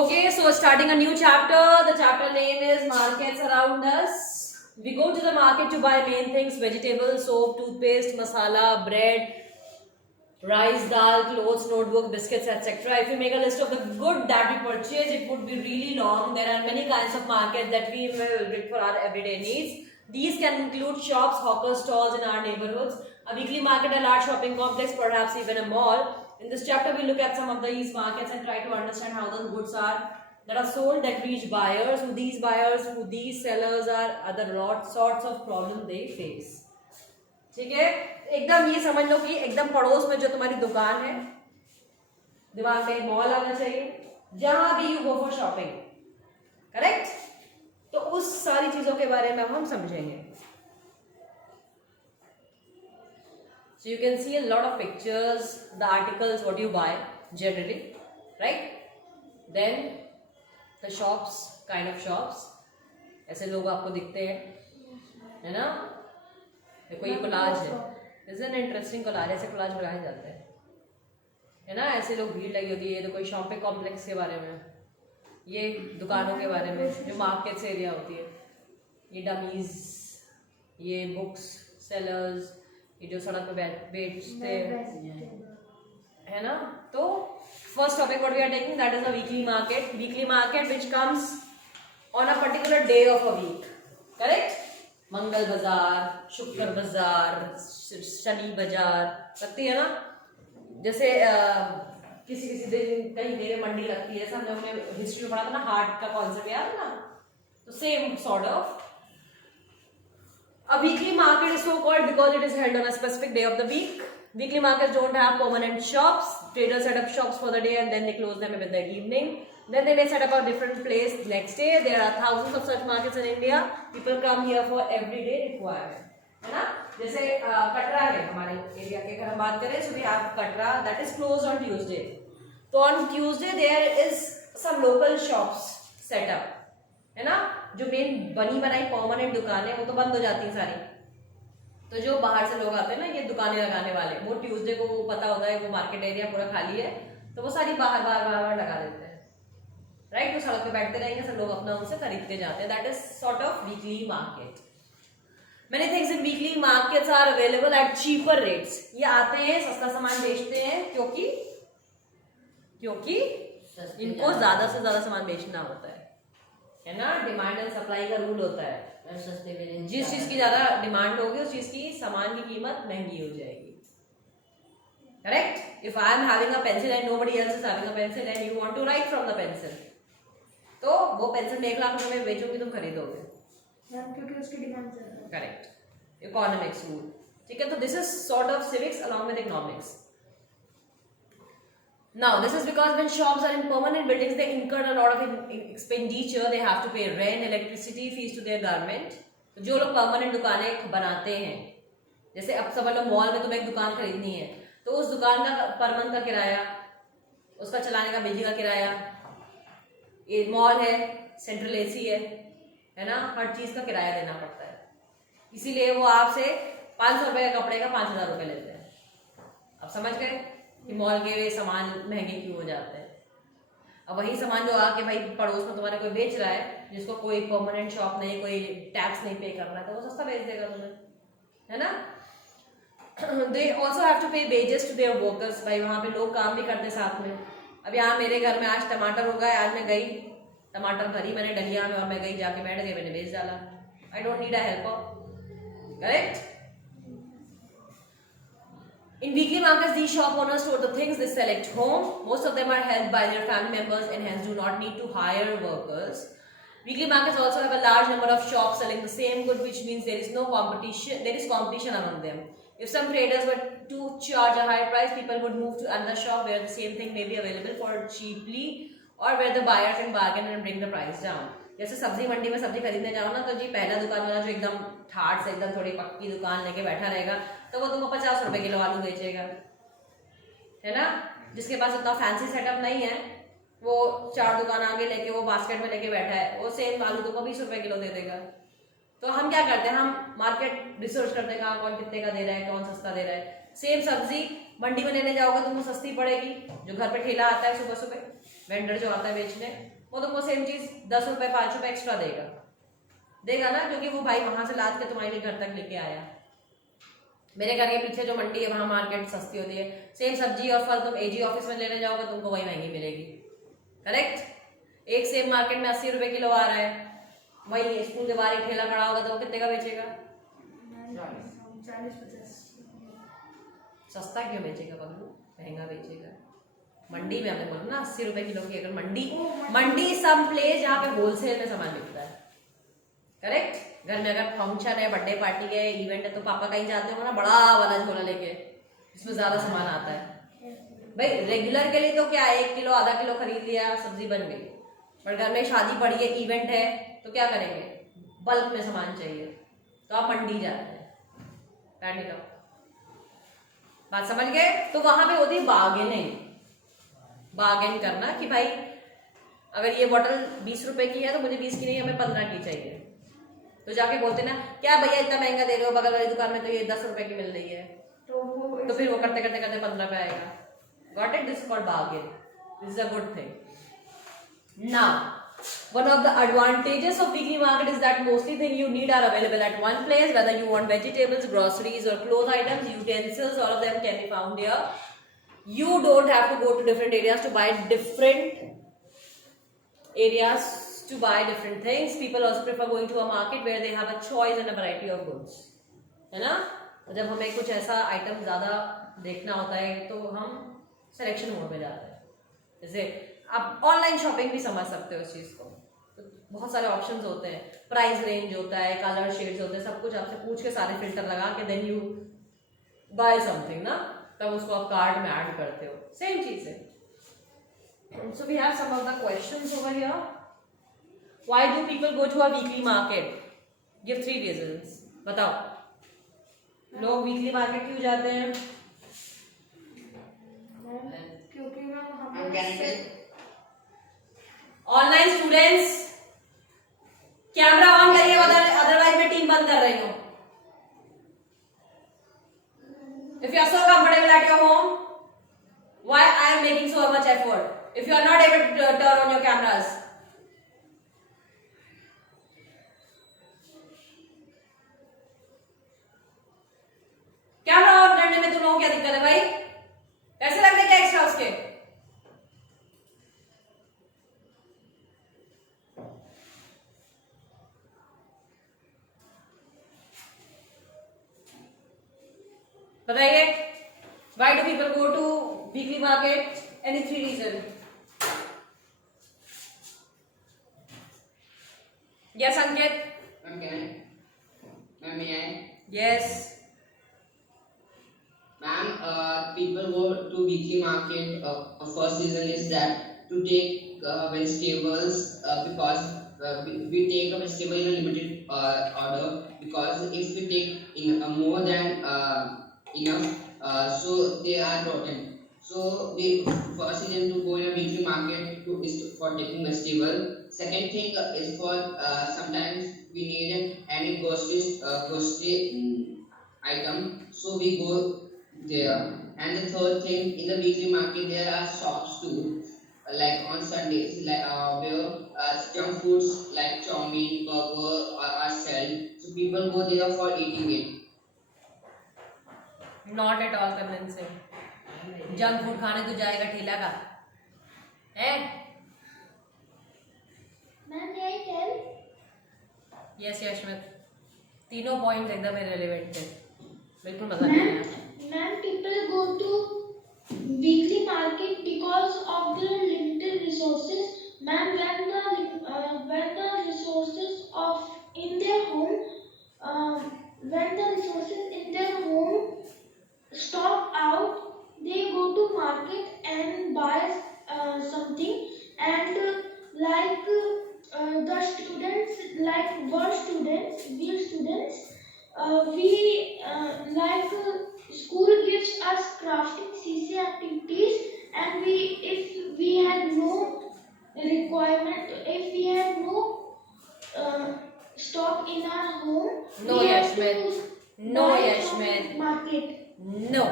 Okay, so starting a new chapter. The chapter name is Markets Around Us. We go to the market to buy main things: vegetables, soap, toothpaste, masala, bread, rice, dal, clothes, notebook, biscuits, etc. If you make a list of the good that we purchase, it would be really long. There are many kinds of markets that we will read for our everyday needs. These can include shops, hawker stalls in our neighborhoods, a weekly market, a large shopping complex, perhaps even a mall. In this chapter, we look at some of these markets and try to understand how those goods are that are sold that reach buyers, who these buyers, who these sellers are, other sorts of problem they face. ठीक है, एकदम ये समझ लो कि एकदम पड़ोस में जो तुम्हारी दुकान है, दिमाग में मॉल आना चाहिए, जहां भी you go for shopping, correct? तो उस सारी चीजों के बारे में हम समझेंगे. So you can see a lot of pictures, the articles what you buy generally, right? Then the shops, kind of shops, ऐसे लोग आपको दिखते हैं, है ना? देखो ये कोलाज है, इज एन इंटरेस्टिंग कोलाज, ऐसे कोलाज बनाए जाते हैं, है ना? ऐसे लोग भीड़ लगी होती है. ये तो कोई शॉपिंग कॉम्प्लेक्स के बारे में, ये दुकानों के बारे में जो मार्केट्स एरिया होती है, ये डमीज, ये बुक्स सेलर्स, ये जो सड़क पे बेचते है ना. तो first topic what we are taking, that is a weekly market. Weekly market which comes on a particular day of a week, correct? मंगल बाजार, शुक्र बाजार, शनि बाजार लगती है ना. जैसे किसी किसी दिन कहीं देर मंडी लगती है, हम लोगों ने हिस्ट्री में पढ़ा था ना, हाट का कॉन्सेप्ट याद है ना. तो same sort of. A weekly market is so called because it is held on a specific day of the week. Weekly markets don't have permanent shops. Traders set up shops for the day and then they close them in the evening. Then they may set up a different place next day. There are thousands of such markets in India. People come here for everyday requirement. है ना? जैसे कटरा है हमारे area के, अगर हम बात करें, so we have Katra that is closed on Tuesday. तो on Tuesday there is some local shops set up, है ना? जो मेन बनी बनाई परमानेंट दुकानें वो तो बंद हो जाती हैं सारी. तो जो बाहर से लोग आते हैं ना, ये दुकानें लगाने वाले, वो ट्यूसडे को वो पता होता है वो मार्केट एरिया पूरा खाली है, तो वो सारी बाहर लगा देते हैं, राइट? तो सड़क पे बैठते रहेंगे, सब लोग अपना उनसे खरीदते जाते हैं. That is sort of weekly market. Many things in weekly markets are available at cheaper rates. ये आते हैं, सस्ता सामान बेचते हैं, क्योंकि इनको ज्यादा से ज्यादा सामान बेचना होता है ना. डिमांड एंड सप्लाई का रूल होता है. सस्ते में जिस चीज की ज्यादा डिमांड होगी उस चीज की सामान की कीमत महंगी हो जाएगी, correct? If I am having a pencil and nobody else is having a pencil and you want to write from the pencil, तो वो पेंसिल 1 लाख रुपए में बेचोगे, तुम खरीदोगे, क्योंकि उसकी डिमांड ज्यादा है. करेक्ट. इकोनॉमिक्स रूल, ठीक है? तो this is sort of civics along with economics. Now, this is because when shops are in permanent buildings, they incur a lot of expenditure. They have to pay rent, electricity, fees to their government. तो जो लोग permanent दुकानें बनाते हैं, जैसे अब समझ लो mall में तुम्हें एक दुकान खरीदनी है, तो उस दुकान का पर मंथ का किराया, उसका चलाने का बिजली का किराया, ये मॉल है, सेंट्रल एसी है ना, हर चीज का किराया देना पड़ता है. इसीलिए वो आपसे 500 रुपए का कपड़े का 5000 रुपए लेते हैं. अब समझ गए कि मॉल के सामान महंगे क्यों हो जाते हैं. अब वही सामान जो आके भाई पड़ोस में तुम्हारे कोई बेच रहा है, जिसको कोई परमानेंट शॉप नहीं, कोई टैक्स नहीं पे करना, तो वो सस्ता बेच देगा तुम्हें, है ना. दे ऑल्सो हैव टू पे वेजेस टू देयर वर्कर्स. भाई वहाँ पे लोग काम भी करते हैं साथ में. अब यहाँ मेरे घर में आज टमाटर हो गए, आज मैं गई टमाटर भरी मैंने डलिया में और मैं गई जाके बैठ गई, मैंने बेच डाला. I don't need a helper, correct? In weekly markets, these shop owners store the things they sell at home. Most of them are helped by their family members and hence do not need to hire workers. Weekly markets also have a large number of shops selling the same good, which means there is no competition. There is competition among them. If some traders were to charge a high price, people would move to another shop where the same thing may be available for cheaply, or where the buyer can bargain and bring the price down. जैसे सब्जी मंडी में सब्जी खरीदने जाओ ना, तो जी पहला दुकान वाला जो एकदम ठाट से एकदम थोड़ी पक्की दुकान लेके बैठा रहेगा, तो वो तुमको 50 रुपए किलो आलू बेचेगा, है ना. जिसके पास इतना फैंसी सेटअप नहीं है, वो 4 दुकान आगे लेके वो बास्केट में लेके बैठा है, वो सेम आलू तुमको 20 रुपए किलो दे देगा. तो हम क्या करते हैं, हम मार्केट रिसर्च करते हैं, कहाँ कौन कितने का दे रहा है, कौन सस्ता दे रहा है. सेम सब्जी मंडी में लेने जाओगे तुमको सस्ती पड़ेगी, जो घर पे ठेला आता है सुबह सुबह वेंडर जो आता है बेचने, वो तुमको सेम चीज 10 रुपए 5 रुपए एक्स्ट्रा देगा ना, क्योंकि वो भाई वहां से लाद के तुम्हारे लिए घर तक लेके आया। मेरे घर के पीछे जो मंडी है वहां मार्केट सस्ती होती है, सेम सब्जी और फल तुम एजी ऑफिस में लेने जाओगे तुमको वही महंगी मिलेगी। करेक्ट? एक सेब मार्केट में 80 रुपए किलो आ रहा है, वही स्कूल के बाहर एक ठेला खड़ा होगा तो वो कितने का बेचेगा? 40-50। सस्ता क्यों बेचेगा बबलू? महंगा बेचेगा। मंडी में हमने बोला ना 80 रुपए किलो की, अगर मंडी सम प्लेस जहाँ पे होलसेल में सामान बिकता है। करेक्ट? घर में अगर फंक्शन है, बर्थडे पार्टी है, इवेंट है, तो पापा कहीं जाते हो ना बड़ा वाला झोला लेके, इसमें ज्यादा सामान आता है। भाई रेगुलर के लिए तो क्या 1 किलो आधा किलो खरीद लिया, सब्जी बन गई। पर घर में शादी पड़ी है, इवेंट है, तो क्या करेंगे? बल्क में सामान चाहिए तो आप मंडी जाते हैं। बात समझ गए? तो वहां पे होती बार्गेनिंग, बार्गेन करना कि भाई अगर ये बॉटल 20 रुपए की है तो मुझे 20 की नहीं, हमें 15 की चाहिए। तो जाके बोलते ना, क्या भैया इतना महंगा दे रहे हो, बगल वाली दुकान में तो ये 10 रुपए की मिल रही है। तो फिर वो करते करते करते 15 पे आएगा। Got it? This called bargain. This is a good thing. Now one of the advantages of weekly market is that mostly things you need are available at one place, whether you want vegetables, groceries or cloth items, utensils, all of them can be found here. You don't have to go to different areas to buy different things. People also prefer going to a market where they have a choice and a variety of goods, है ना? जब हमें कुछ ऐसा item ज्यादा देखना होता है तो हम सिलेक्शन मोड में जाते हैं। जैसे आप ऑनलाइन शॉपिंग भी समझ सकते हो इस चीज को, तो बहुत सारे ऑप्शंस होते हैं, प्राइस रेंज होता है, कलर शेड्स होते हैं, सब कुछ आपसे पूछ के सारे फिल्टर लगा के देन यू बाय समथिंग ना, तब उसको आप कार्ट में ऐड करते हो। सेम चीज है। So we have some of the questions over here. Why do people go to a weekly market? Give 3 reasons. बताओ लोग वीकली मार्केट क्यों जाते हैं? क्योंकि मैं ऑनलाइन स्टूडेंट्स कैमरा ऑन करिए, अदरवाइज मैं टीम बंद कर रही हूं। If you are so comfortable at your home, why I am making so much effort? If you are not able to turn on your cameras, camera on करने में तुम लोगों को क्या दिक्कत है भाई? पैसे लग रहे क्या एक्स्ट्रा उसके? बताइए, why do people go to weekly market? Any 3 reasons? Yes, Ankit. Ma'am, may I? Yes. Ma'am, people go to weekly market. First reason is that to take vegetables because we take a vegetable in a limited order, because if we take in more than enough, so they are rotten. So the first reason to go in a weekly market is for taking vegetable. Second thing is for sometimes we need any grocery item, so we go there. And the third thing, in the weekly market there are shops too, like on Sundays, like where junk foods like chowmein, burger are sold. So people go there for eating it. Not at all convincing. Junk food खाने तो जाएगा ठेला का है? Ma'am may I tell? Yes Yashmit, तीनों points एकदम irrelevant थे, बिल्कुल मजा नहीं आया। Ma'am, people go to weekly market because of the limited resources. Ma'am, when the resources of in their home, when the resources in their home stop out, they go to market and buy something. And the students, like we students, school gives us crafting CC activities, and if we had no requirement, if we had no stock in our home, No, we have Yashmit. to No, buy Yashmit. from market. No,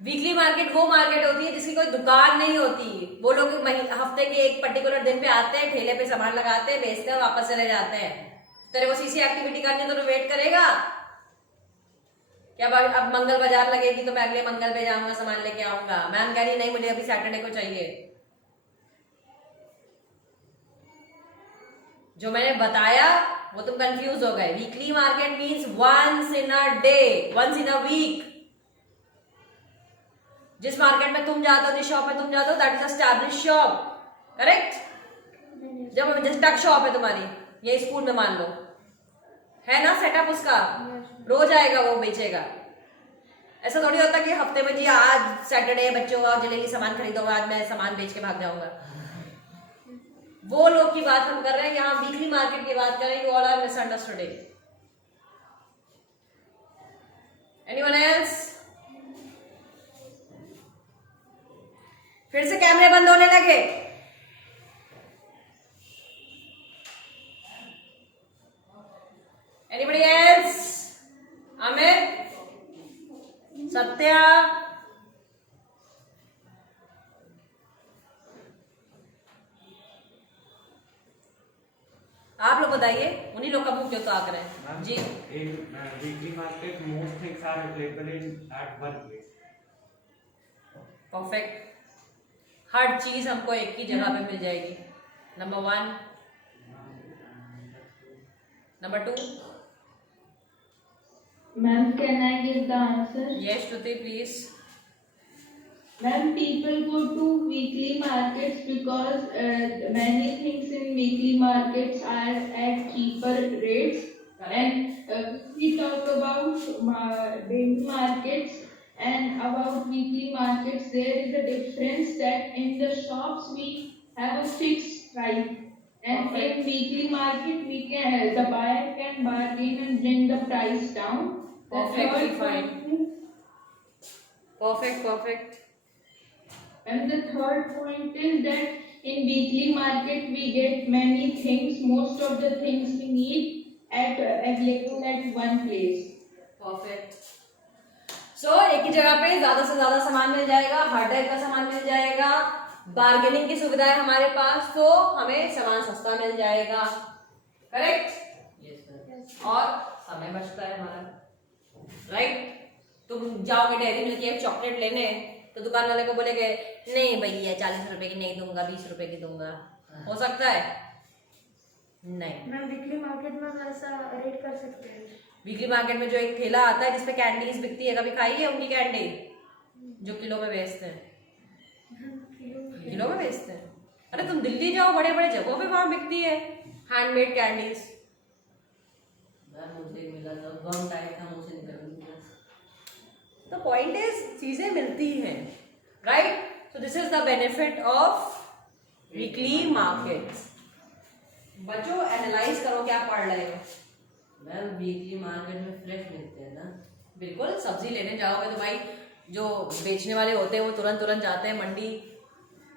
weekly market market वो market होती है जिसकी कोई दुकान नहीं होती। वो लोग हफ्ते के एक पर्टिकुलर दिन पे आते हैं, ठेले पे सामान लगाते हैं, बेचते हैं, वापस चले जाते हैं। तेरे को सीसी एक्टिविटी करनी है तो वेट करेगा क्या? अब मंगल बाजार लगेगी तो मैं अगले मंगल पे जाऊंगा, सामान लेके आऊंगा। मैम कह रही नहीं मुझे अभी सैटरडे को चाहिए। जो मैंने बताया वो तुम कंफ्यूज हो गए। Weekly market means once in a day, once in a week. जिस मार्केट में तुम जाते हो, जिस शॉप में तुम जाते हो, that is establish shop, correct? जब जैसे टक शॉप है तुम्हारी, ये स्कूल में मान लो, है ना सेटअप उसका, रोज आएगा वो बेचेगा। ऐसा थोड़ी होता कि हफ्ते में जी आज सैटरडे बच्चों का जल्दी सामान खरीदो, आज मैं सामान बेच के भाग जाऊंगा। वो लोग की बात हम कर रहे हैं, यहाँ वीकली मार्केट की बात कर रहे हैं। You all are misunderstanding. Anyone else? फिर से कैमरे बंद होने लगे। Anybody else? अमित, सत्या, आप लोग बताइए, उन्हीं लोग का मुंह क्यों ताक रहे हैं जी? In weekly market, most things are available at one place. Perfect. हर चीज हमको एक ही जगह पे मिल जाएगी। Number 1। Number 2। Ma'am, can I give the answer? Yes Shruti please. Ma'am, people go to weekly markets because many things in weekly markets are at cheaper rates. And we talk about daily markets and about weekly markets. There is a difference that in the shops we have a fixed price, and in weekly market we can the buyer can bargain and bring the price down. The Perfectly third fine. point perfect. And the third point is that in weekly market we get many things, most of the things we need at available at one place. Perfect. So एक ही जगह पे ज्यादा से ज्यादा सामान मिल जाएगा, हर type का सामान मिल जाएगा, बार्गेनिंग की सुविधा है हमारे पास, तो हमें सामान सस्ता मिल जाएगा, करेक्ट? और समय बचता है हमारा, राइट? तुम जाओगे डेयरी मिल्क की एक चॉकलेट लेने, तो दुकान वाले को बोलेगे नहीं भैया 40 रुपए की नहीं दूंगा, 20 रुपए की दूंगा। हो सकता है? नहीं। मैं वीकली मार्केट में वैसा रेट कर सकते हैं। वीकली मार्केट में जो एक ठेला आता है जिसपे कैंडीज बिकती है, कभी खाई है उनकी कैंडी जो किलो में बेचते हैं? किलो में बेचते हैं। अरे तुम दिल्ली जाओ, बड़े बड़े जगहों पे वहां बिकती है हैंडमेड कैंडीज। मुझे मिला था गम टाइप का, मुझे तो पॉइंट इज चीजें मिलती हैं, right? So this is the benefit of weekly markets. बच्चों एनालाइज करो क्या पढ़ रहे हो। मैम वीकली मार्केट में फ्रेश मिलते हैं ना? बिल्कुल। सब्जी लेने जाओगे तो भाई जो बेचने वाले होते हैं वो तुरंत जाते हैं मंडी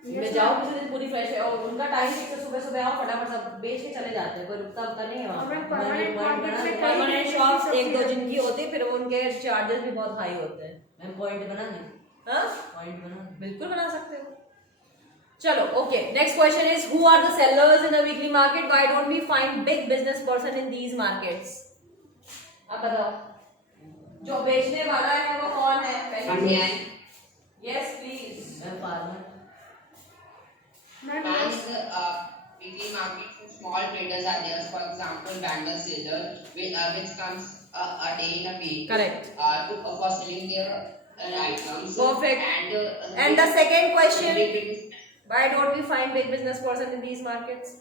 में, जाओ किसी दिन पूरी फ्रेश है, और उनका टाइम फिक्स है, सुबह सुबह आओ फटाफट सब बेच के चले जाते हैं, कोई रुकता नहीं है वहाँ। परमानेंट शॉप्स 1-2 जिनकी होती है, फिर वो उनके चार्जेस भी बहुत हाई होते हैं। मैम पॉइंट बना दी? हाँ पॉइंट बना दी? बिल्कुल बना सकते हो। चलो okay, next question is who are the sellers in the weekly market? Why don't we find big business person in these markets? आप बताओ, जो बेचने वाला है वो कौन है? Yes please. Ma'am farmer. As weekly markets, small traders are there. For example, vendor seller, which comes a day in a week. Correct. For selling their items. Perfect. And the second question, why don't we find big business person in these markets?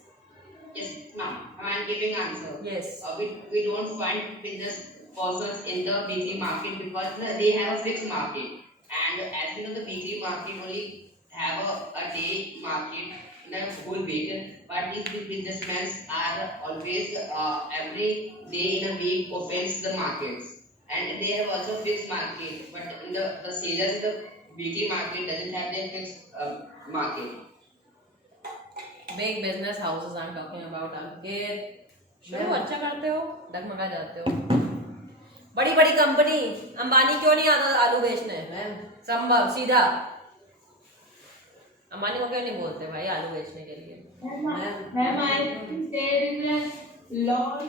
Yes, ma'am. I'm giving answer. Yes. We don't find business persons in the weekly market because they have a fixed market, and as you know, the weekly market only have a day market in a whole week, but these big businessmen are always every day in a week opens the markets, and they have also fixed market, but in the sellers in the weekly market doesn't have their fixed market. Big business houses I'm talking about. Again, शुरू अच्छा करते हो, डगमगा जाते हो। बड़ी बड़ी company Ambani क्यों नहीं आता आलू बेचने? मैम संभव सीधा अंबानी को क्यों नहीं बोलते भाई आलू बेचने के लिए? Ma'am, I think there is a lot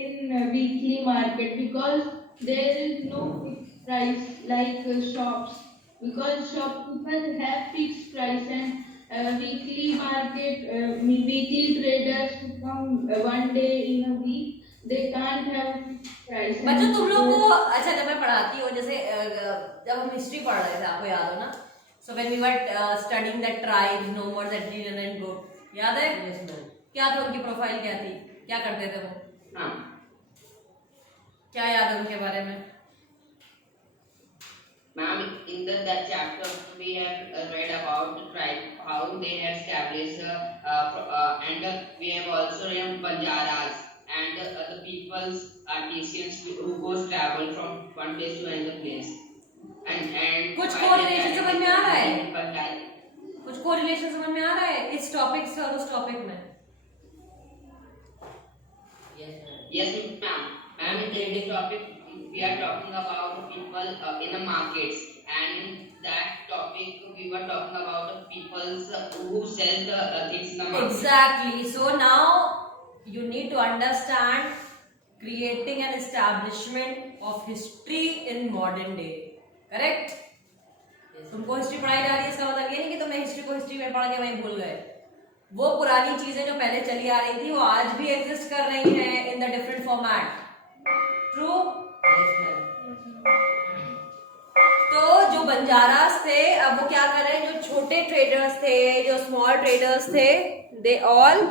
in weekly market because there is no fixed price like shops. Because shopkeepers have fixed price and weekly market, weekly traders who come one day in a week, they can't have fixed price. बच्चों तुम लोग को अच्छा जब मैं पढ़ाती हूँ जैसे जब हम हिस्ट्री पढ़ रहे थे आपको याद हो ना? So when we were studying that tribes, nomads, that did and go, याद है? Yes, ma'am. क्या था उनकी प्रोफाइल क्या थी? क्या करते थे वो? हाँ क्या याद है उनके बारे में? ma'am, in that chapter we have read about the tribe, how they have established and we have also read Banjaras and the people's artisans who goes travel from one place to another place and कुछ correlation समझ में आ रहा है? Banjara. कुछ correlation समझ में आ रहा है इस टॉपिक से और उस टॉपिक में? Yes, ma'am. Yes, ma'am. Ma'am, in this topic, we are talking about the people in the markets, and in that topic, we were talking about the people who sell the things in the market. Exactly. So now you need to understand creating an establishment of history in modern day. Correct? तुमको history पढ़ाई जा रही है इसका मतलब ये नहीं कि तुमने हिस्ट्री को हिस्ट्री में पढ़ के वहीं भूल गए. वो पुरानी चीजें जो पहले चली आ रही थी वो आज भी एग्जिस्ट कर रही हैं in the different format. True? Yes, ma'am. तो जो बंजारास थे अब वो क्या कर रहे हैं? जो छोटे ट्रेडर्स थे, जो स्मॉल ट्रेडर्स थे, दे ऑल